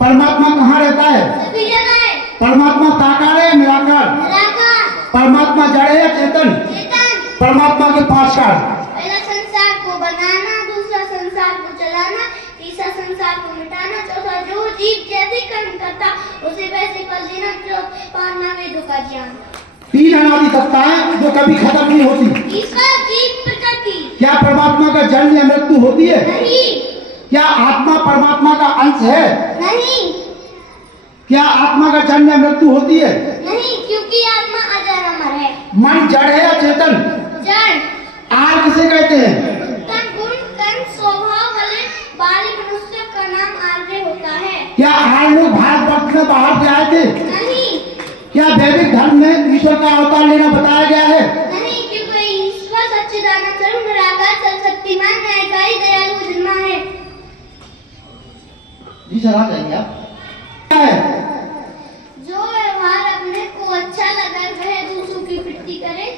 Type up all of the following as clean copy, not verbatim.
परमात्मा कहाँ रहता है? सभी जगह है। परमात्मा साकार है निराकार? निराकार। परमात्मा जड़ है या चेतन? चेतन। परमात्मा के 5 कार्य। पहला संसार को बनाना, दूसरा संसार को चलाना, तीसरा संसार को मिटाना, चौथा जो जीव जैसे कर्म करता उसे वैसे फल देना, जो पालना वेदों का ज्ञान। 3 अनादि सत्ताएं जो कभी खत्म नहीं होती। ईश्वर, जीव, प्रकृति। क्या परमात्मा का जन्म या मृत्यु होती है? नहीं। क्या आत्मा परमात्मा का अंश है? नहीं। क्या आत्मा का जन्म या मृत्यु होती है? नहीं, क्योंकि आत्मा अजर अमर है। मन जड़ है या चेतन? जड़। आर किसे कहते हैं? तन, गुण, कर्म, स्वभाव वाले बालिक मनुष्य का नाम आर्य होता है। क्या आर्य लोग भारतवर्ष में बाहर से आए थे? नहीं। क्या वैदिक धर्म में ईश्वर का अवतार लेना बताया गया है? नहीं, क्योंकि ईश्वर सच्चिदानंद स्वरूप निराकार सर्वशक्तिमान न्यायकारी दयालु जन्मा है। जी सर, आ जाइए आप। क्या है? जो व्यवहार अपने को अच्छा लगे वह दूसरों की प्रीति करे।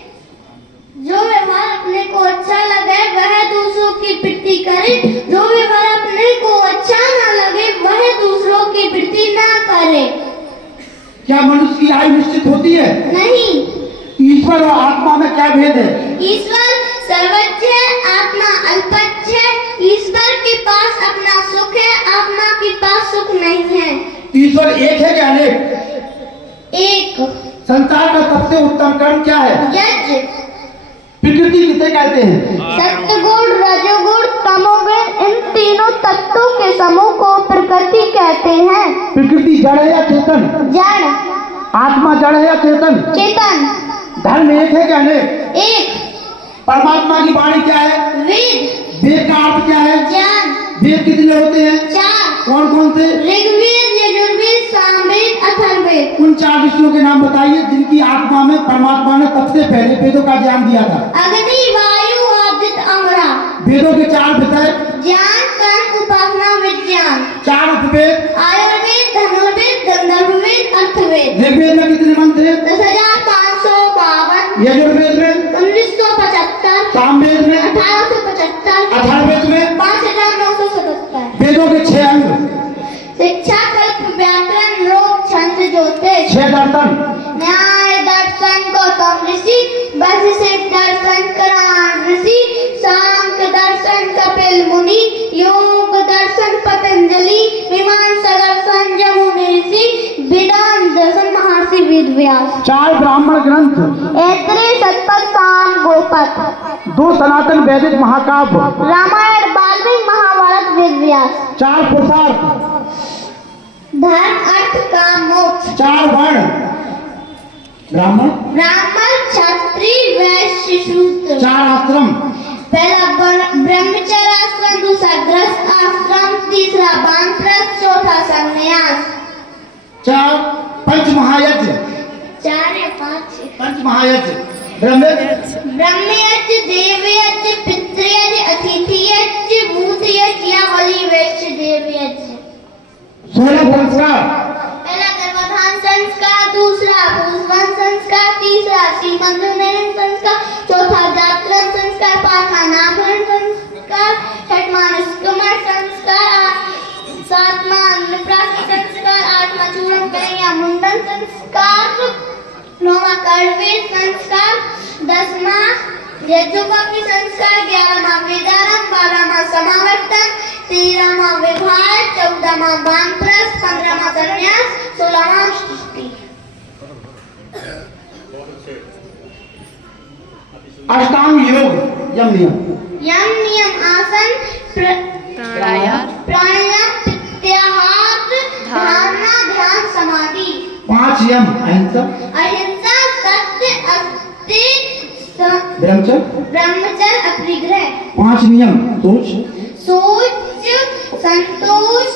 जो व्यवहार अपने को अच्छा लगे वह दूसरों की प्रीति करे। जो व्यवहार अपने को अच्छा न लगे वह दूसरों की प्रीति न करे। क्या मनुष्य की आयु निश्चित होती है? नहीं। ईश्वर और आत्मा में क्या भेद है? ईश्वर सर्वज्ञ है, आत्मा अल्पज्ञ है। ईश्वर के पास अपना सुख है, आत्मा के पास सुख नहीं है। ईश्वर एक है क्या अनेक? एक। संसार का सबसे उत्तम कर्म क्या है? यज्ञ। प्रकृति किसे कहते हैं? सत्वगुण, रजोगुण, तमोगुण, इन तीनों तत्वों के समूह को प्रकृति कहते हैं। प्रकृति जड़ है या चेतन? जड़। आत्मा जड़ है या चेतन? चेतन। धर्म एक है क्या अनेक? एक। परमात्मा की वाणी क्या है? वेद। वेद का अर्थ क्या है? ज्ञान। वेद कितने होते हैं? 4। कौन कौन से? ऋग्वेद, यजुर्वेद, सामवेद, अथर्ववेद। उन 4 विषयों के नाम बताइए जिनकी आत्मा में परमात्मा ने सबसे पहले वेदों का ज्ञान दिया था। अग्नि, वायु, आदित्य, अमरा। वेदों के 4 विषय? ज्ञान, कर्म, उपासना, विज्ञान। 4 उपवेद? आयुर्वेद, धनुर्वेद, गंधर्ववेद, अर्थवेद। ऋग्वेद में कितने मंत्र थे? 10,552। यजुर्वेद में? 1975। सामवेद में? 1875। अथर्ववेद में? 5,977। वेदों के 6 अंग? शिक्षा, कल्प, व्याकरण, योग, छंद, ज्योतिष। 6 दर्शन? न्याय दर्शन गौतम ऋषि, वैशेषिक दर्शन कराण ऋषि, सांख्य दर्शन कपिल मुनि, योग दर्शन पतंजलि, मीमांसा दर्शन जमुनि ऋषि, वेदांत दर्शन महर्षि वेद व्यास। 4 ब्राह्मण ग्रंथ? ऐतरेय, शतपथ, साम, गोपथ। 2 सनातन वैदिक महाकाव्य? रामायण, वाल्मीकि, महाभारत, वेद व्यास। 4 पुरुषार्थ? धर्म, अर्थ, काम, मोक्ष। 4 वर्ण? ब्राह्मण, क्षत्रिय, वैश्य, शूद्र। 4 आश्रम? पहला ब्रह्मचर्य आश्रम, दूसरा गृहस्थ आश्रम, तीसरा वानप्रस्थ, चौथा संन्यास। 4 पंच महायज्ञ? 4 या 5? पंच महायज्ञ? ब्रह्मयज्ञ, देवयज्ञ, पितृयज्ञ, अतिथियज्ञ, भूतयज्ञ या बलि वैश्य देवयज्ञ। 16 संस्कार? पहला गर्भाधान संस्कार, दूसरा पुष्पन संस्कार, तीसरा सीमंतोन्नयन संस्कार, चौथा जागरण संस्कार, पांचवा नाभरण संस्कार, छठवां निष्क्रमण संस्कार, सातवां अन्नप्राशन संस्कार, आठवां चूर्ण करें या मुंडन संस्कार, नौवां कर्णवेद संस्कार, 10वां यज्ञोपवीत संस्कार, 11वां वेदारंभ, 12वां समावर्तन, 13वां विवाह, 14वां वानप्रस्थ, 15वां संन्यास, 16वां सृष्टि। अष्टांग योग? यम नियम? यम नियम, आसन, प्राणायाम, प्रत्याहार, धारणा, ध्यान, समाधि। 5 यम? अहिंसा, सत्य, अस्त्य, ब्रह्मचर्य, अपरिग्रह। 5 नियम? सोच, संतोष,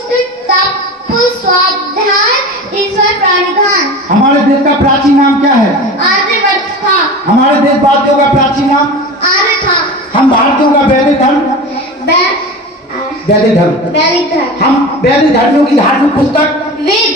तप, स्वाध्याय, ईश्वर प्राणिधान। हमारे देश का प्राचीन नाम क्या है? आर्यवर्त था। हमारे देशवासियों का प्राचीन नाम? आर्य था। हम भारतीयों का वैदिक धर्म? वैदिक धर्म। हम वैदिक धर्मों की धार्मिक पुस्तक? वेद।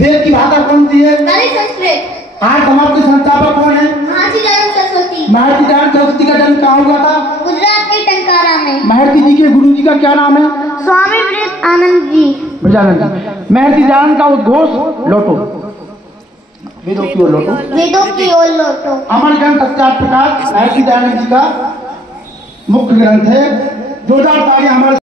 वेद की भाषा कौन सी है? संस्कृत। आर्य समाज के संस्थापक कौन है? महर्षि दयानंद सरस्वती। महर्षि दयानंद सरस्वती का जन्म कहाँ हुआ था? गुजरात के टंकारा में। महर्षि जी के गुरु जी का क्या नाम है? स्वामी ब्रजानंद जी। ब्रजानंद जी। महर्षि दयानंद का उद्घोष लौटो, वेदों की ओर लौटो। वेदों की ओर लौटो। अमर ग्रंथ सत्यार्थ प्रकाश महर्षि दयानंद जी का मुख्य ग्रंथ है। जोरदार तालियां हमारे